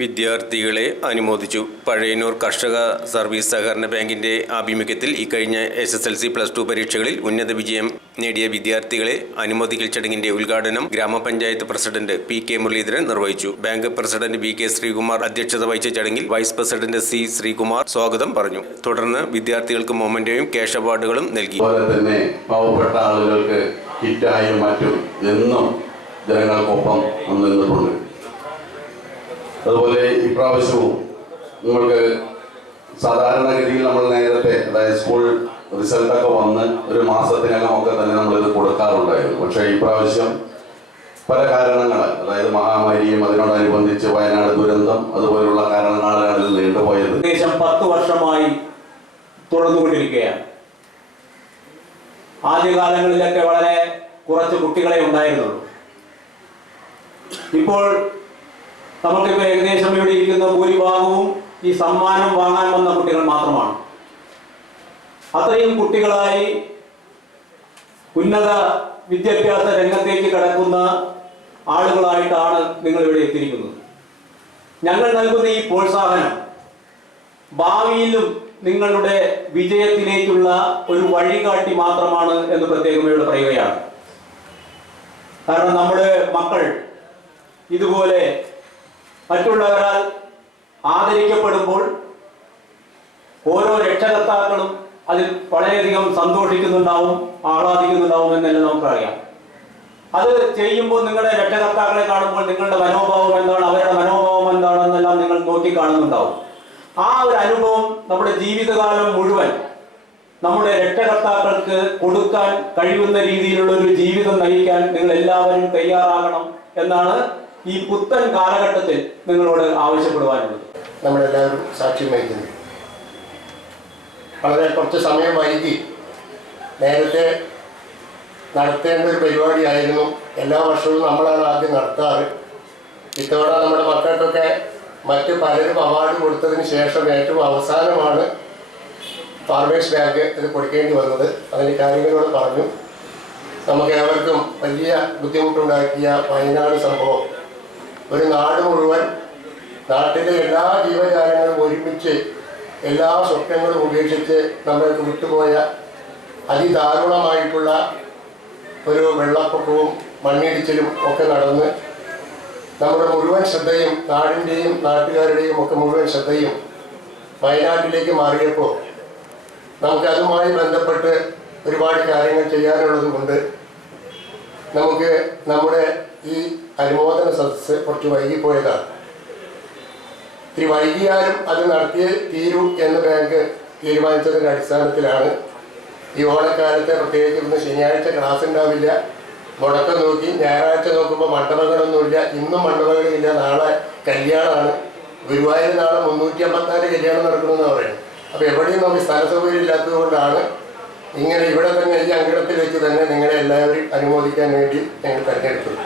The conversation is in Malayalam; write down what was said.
വിദ്യാർത്ഥികളെ അനുമോദിച്ചു. പഴയന്നൂർ കർഷക സർവീസ് സഹകരണ ബാങ്കിന്റെ ആഭിമുഖ്യത്തിൽ ഇക്കഴിഞ്ഞ SSLC +2 പരീക്ഷകളിൽ ഉന്നത വിജയം നേടിയ വിദ്യാർത്ഥികളെ അനുമോദിക്കൽ ചടങ്ങിന്റെ ഉദ്ഘാടനം ഗ്രാമപഞ്ചായത്ത് പ്രസിഡന്റ് PK മുരളീധരൻ നിർവഹിച്ചു. ബാങ്ക് പ്രസിഡന്റ് VK ശ്രീകുമാർ അധ്യക്ഷത വഹിച്ച ചടങ്ങിൽ വൈസ് പ്രസിഡന്റ് C ശ്രീകുമാർ സ്വാഗതം പറഞ്ഞു. തുടർന്ന് വിദ്യാർത്ഥികൾക്ക് മൊമെന്റോയും ക്യാഷ് അവാർഡുകളും നൽകി. പാവപ്പെട്ട ആളുകൾക്ക് കിറ്റായും മറ്റും എന്നും ജനങ്ങൾക്കൊപ്പം നിന്നിട്ടുണ്ട്. അതുപോലെ ഇപ്രാവശ്യവും നിങ്ങൾക്ക് സാധാരണഗതിയിൽ നമ്മൾ നേരത്തെ അതായത് സ്കൂൾ റിസൾട്ടൊക്കെ വന്ന് ഒരു മാസത്തിനകമൊക്കെ തന്നെ നമ്മളിത് കൊടുക്കാറുണ്ടായിരുന്നു. പക്ഷേ ഇപ്രാവശ്യം പല കാരണങ്ങളാൽ അതായത് മഹാമാരിയും അതിനോടനുബന്ധിച്ച് വയനാട് ദുരന്തം അതുപോലുള്ള കാരണങ്ങളാണ് ഇത് നീണ്ടുപോയത്. ഏകദേശം 10 വർഷമായി തുടർന്നുകൊണ്ടിരിക്കുകയാണ്. ആദ്യകാലങ്ങളിലൊക്കെ വളരെ കുറച്ച് കുട്ടികളെ ഉണ്ടായിരുന്നുള്ളൂ. ഇപ്പോൾ നമുക്കിപ്പോൾ ഏകദേശം ഇവിടെ ഇരിക്കുന്ന ഭൂരിഭാഗവും ഈ സമ്മാനം വാങ്ങാൻ വന്ന കുട്ടികൾ മാത്രമാണ്. അത്രയും കുട്ടികളായി ഉന്നത വിദ്യാഭ്യാസ രംഗത്തേക്ക് കടക്കുന്ന ആളുകളായിട്ടാണ് നിങ്ങൾ ഇവിടെ എത്തിയിരിക്കുന്നത്. ഞങ്ങൾ നൽകുന്ന ഈ പ്രോത്സാഹനം ഭാവിയിലും നിങ്ങളുടെ വിജയത്തിലേക്കുള്ള ഒരു വഴികാട്ടി മാത്രമാണ് എന്ന് പ്രത്യേകം ഇവിടെ പറയുകയാണ്. കാരണം നമ്മുടെ മക്കൾ ഇതുപോലെ മറ്റുള്ളവരാൽ ആദരിക്കപ്പെടുമ്പോൾ ഓരോ രക്ഷകർത്താക്കളും അതിൽ വളരെയധികം സന്തോഷിക്കുന്നുണ്ടാവും, ആഹ്ലാദിക്കുന്നുണ്ടാവും എന്നെല്ലാം നമുക്കറിയാം. അത് ചെയ്യുമ്പോൾ നിങ്ങളുടെ രക്ഷകർത്താക്കളെ കാണുമ്പോൾ നിങ്ങളുടെ മനോഭാവം എന്താണ്, അവരുടെ മനോഭാവം എന്താണെന്നെല്ലാം നിങ്ങൾ നോക്കിക്കാണുന്നുണ്ടാവും. ആ ഒരു അനുഭവം നമ്മുടെ ജീവിതകാലം മുഴുവൻ നമ്മുടെ രക്ഷകർത്താക്കൾക്ക് കൊടുക്കാൻ കഴിയുന്ന രീതിയിലുള്ള ഒരു ജീവിതം നയിക്കാൻ നിങ്ങൾ എല്ലാവരും തയ്യാറാകണം എന്നാണ് ഈ പുത്തൻ കാലഘട്ടത്തിൽ നിങ്ങളോട് ആവശ്യപ്പെടുവാനുള്ളത്. നമ്മളെല്ലാവരും സാക്ഷ്യം വഹിക്കുന്നു. വളരെ കുറച്ച് സമയം വൈകി നേരത്തെ നടത്തേണ്ട ഒരു പരിപാടിയായിരുന്നു. എല്ലാ വർഷവും നമ്മളാണ് ആദ്യം നടത്താറ്. ഇത്തവണ നമ്മുടെ മക്കൾക്കൊക്കെ മറ്റ് പലരും അവാർഡ് കൊടുത്തതിന് ശേഷം ഏറ്റവും അവസാനമാണ് ഫാർമേഴ്സ് ബാങ്ക് ഇത് കൊടുക്കേണ്ടി വന്നത്. അതിൻ്റെ കാര്യങ്ങളോട് പറഞ്ഞു. നമുക്ക് ഏവർക്കും വലിയ ബുദ്ധിമുട്ടുണ്ടാക്കിയ വയനാട് സംഭവം ഒരു നാട് മുഴുവൻ, നാട്ടിലെ എല്ലാ ജീവജാലങ്ങളും ഒരുമിച്ച് എല്ലാ സ്വപ്നങ്ങളും ഉപേക്ഷിച്ച് നമ്മൾക്ക് വിട്ടുപോയ അതിദാരുണമായിട്ടുള്ള ഒരു വെള്ളപ്പൊക്കവും മണ്ണിടിച്ചിലും ഒക്കെ നടന്ന് നമ്മുടെ മുഴുവൻ ശ്രദ്ധയും നാടിൻ്റെയും നാട്ടുകാരുടെയും ഒക്കെ മുഴുവൻ ശ്രദ്ധയും വയനാട്ടിലേക്ക് മാറിയപ്പോൾ നമുക്ക് അതുമായി ബന്ധപ്പെട്ട് ഒരുപാട് കാര്യങ്ങൾ ചെയ്യാനുള്ളത് കൊണ്ട് നമുക്ക് നമ്മുടെ ഈ അനുമോദന സദസ്സ് കുറച്ച് വൈകിപ്പോയതാണ്. ഇത്തിരി വൈകിയാലും അത് നടത്തിയേ തീരൂ എന്ന് ബാങ്ക് തീരുമാനിച്ചതിൻ്റെ അടിസ്ഥാനത്തിലാണ് ഈ ഓണക്കാലത്തെ പ്രത്യേകിച്ച് ഇന്ന് ശനിയാഴ്ച ക്ലാസ് ഉണ്ടാവില്ല, മുടക്കം നോക്കി. ഞായറാഴ്ച നോക്കുമ്പോൾ മണ്ഡപങ്ങളൊന്നുമില്ല. ഇന്നും മണ്ഡപങ്ങളില്ല. നാളെ കല്യാണമാണ്. ഗുരുവായൂർ നാളെ 354 കല്യാണം നടക്കണമെന്ന് പറയുന്നത്. അപ്പോൾ എവിടെയും നമുക്ക് സ്ഥല സൗകര്യം ഇല്ലാത്തത് കൊണ്ടാണ് ഇങ്ങനെ ഇവിടെ തന്നെ ഈ അങ്കണത്തിൽ വെച്ച് തന്നെ നിങ്ങളെ എല്ലാവരും അനുമോദിക്കാൻ വേണ്ടി ഞങ്ങൾ തിരഞ്ഞെടുത്തത്.